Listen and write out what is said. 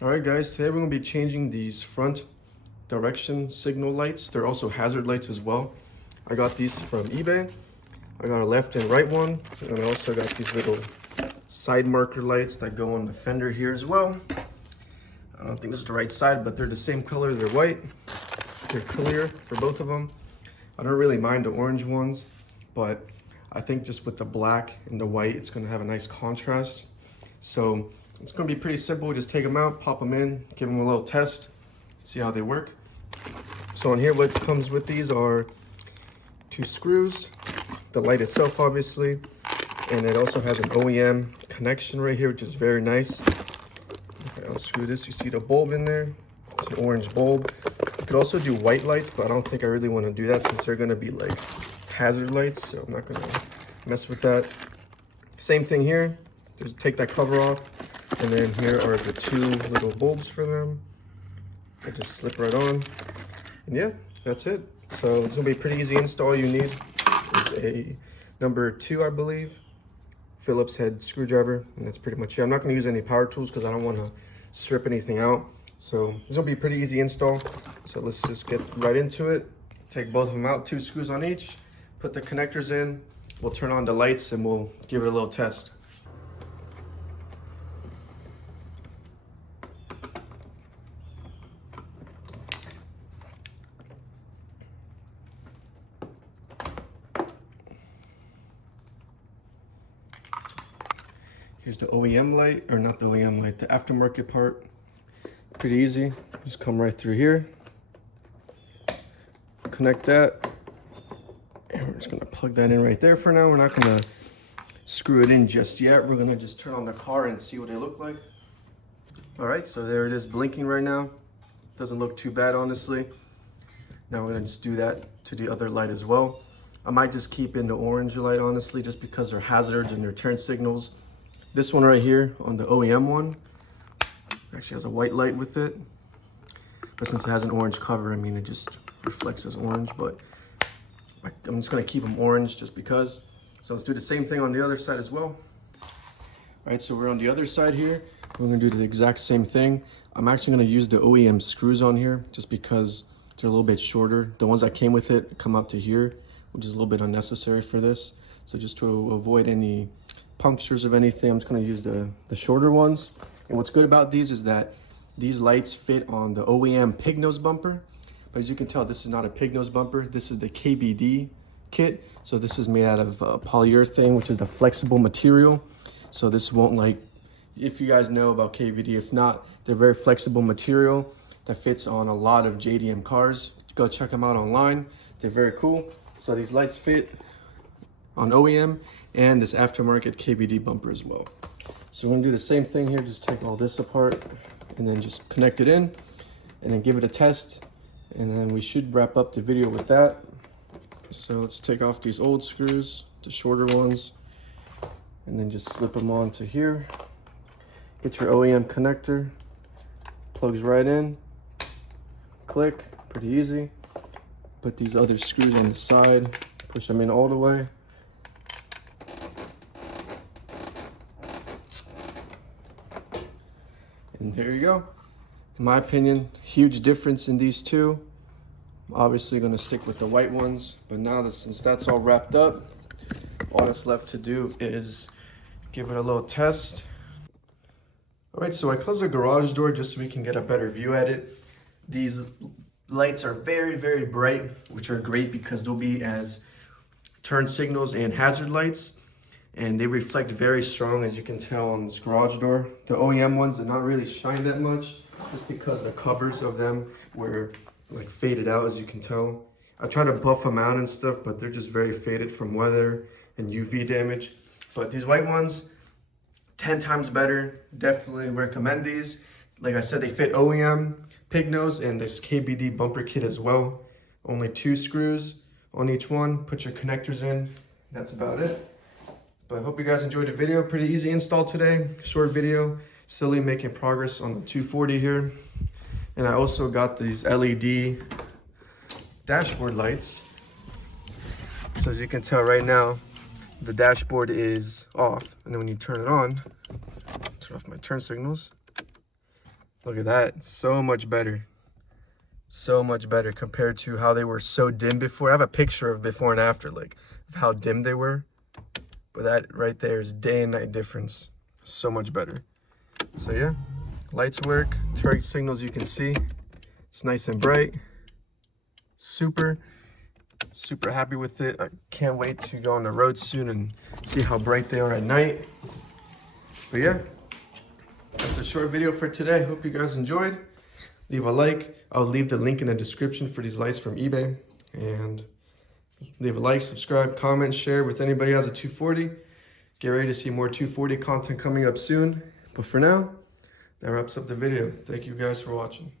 All right, guys, today we're gonna be changing these front direction signal lights. They're also hazard lights as well. I got these from eBay. I got a left and right one, and I also got these little side marker lights that go on the fender here as well. I don't think this is the right side, but they're the same color. They're white. They're clear for both of them. I don't really mind the orange ones, but I think just with the black and the white, it's gonna have a nice contrast. So it's gonna be pretty simple. Just take them out, pop them in, give them a little test, see how they work. So on here, what comes with these are 2 screws, the light itself obviously, and it also has an OEM connection right here, which is very nice. Okay, I'll screw this. You see the bulb in there? It's an orange bulb. You could also do white lights, but I don't think I really want to do that since they're gonna be like hazard lights, so I'm not gonna mess with that. Same thing here. Just take that cover off, and then here are the 2 little bulbs for them. They just slip right on, and yeah, that's it. So it's gonna be a pretty easy install. You need is a number 2, I believe, Phillips head screwdriver, and that's pretty much it. I'm not gonna use any power tools because I don't want to strip anything out. So this will be a pretty easy install. So let's just get right into it. Take both of them out, 2 screws on each, put the connectors in, we'll turn on the lights and we'll give it a little test. Here's the OEM light, or not the OEM light, the aftermarket part. Pretty easy, just come right through here. Connect that, and we're just gonna plug that in right there for now. We're not gonna screw it in just yet. We're gonna just turn on the car and see what they look like. All right, so there it is blinking right now. Doesn't look too bad, honestly. Now we're gonna just do that to the other light as well. I might just keep in the orange light, honestly, just because they're hazards and they're turn signals. This one right here on the OEM one actually has a white light with it, but since it has an orange cover, I mean, it just reflects as orange, but I'm just gonna keep them orange just because. So let's do the same thing on the other side as well. All right, so we're on the other side here. We're gonna do the exact same thing. I'm actually gonna use the OEM screws on here just because they're a little bit shorter. The ones that came with it come up to here, which is a little bit unnecessary for this. So just to avoid any punctures of anything, I'm just gonna use the shorter ones. And what's good about these is that these lights fit on the OEM pig nose bumper. But as you can tell, this is not a pig nose bumper. This is the KBD kit. So this is made out of polyurethane, which is the flexible material. So this won't, like, if you guys know about KBD, if not, they're very flexible material that fits on a lot of JDM cars. Go check them out online. They're very cool. So these lights fit on OEM and this aftermarket KBD bumper as well. So we're gonna do the same thing here, just take all this apart and then just connect it in and then give it a test. And then we should wrap up the video with that. So let's take off these old screws, the shorter ones, and then just slip them onto here. Get your OEM connector, plugs right in, click, pretty easy. Put these other screws on the side, push them in all the way. And there you go. In my opinion, huge difference in these two. I'm obviously gonna stick with the white ones, but now that since that's all wrapped up, all that's left to do is give it a little test. All right, so I closed the garage door just so we can get a better view at it. These lights are very, very bright, which are great because they'll be as turn signals and hazard lights. And they reflect very strong, as you can tell on this garage door. The OEM ones did not really shine that much just because the covers of them were like faded out, as you can tell. I try to buff them out and stuff, but they're just very faded from weather and UV damage. But these white ones, 10 times better. Definitely recommend these. Like I said, they fit OEM, pig nose, and this KBD bumper kit as well. Only 2 screws on each one. Put your connectors in. That's about it. But I hope you guys enjoyed the video. Pretty easy install today. Short video. Slowly making progress on the 240 here. And I also got these LED dashboard lights. So as you can tell right now, the dashboard is off. And then when you turn it on, turn off my turn signals. Look at that, so much better. So much better compared to how they were so dim before. I have a picture of before and after, like, of how dim they were. But that right there is day and night difference. So much better. So yeah, lights work, turret signals you can see. It's nice and bright. Super happy with it. I can't wait to go on the road soon and see how bright they are at night. But yeah, that's a short video for today. Hope you guys enjoyed. Leave a like. I'll leave the link in the description for these lights from eBay. And leave a like, subscribe, comment, share with anybody who has a 240. Get ready to see more 240 content coming up soon. But for now, that wraps up the video. Thank you guys for watching.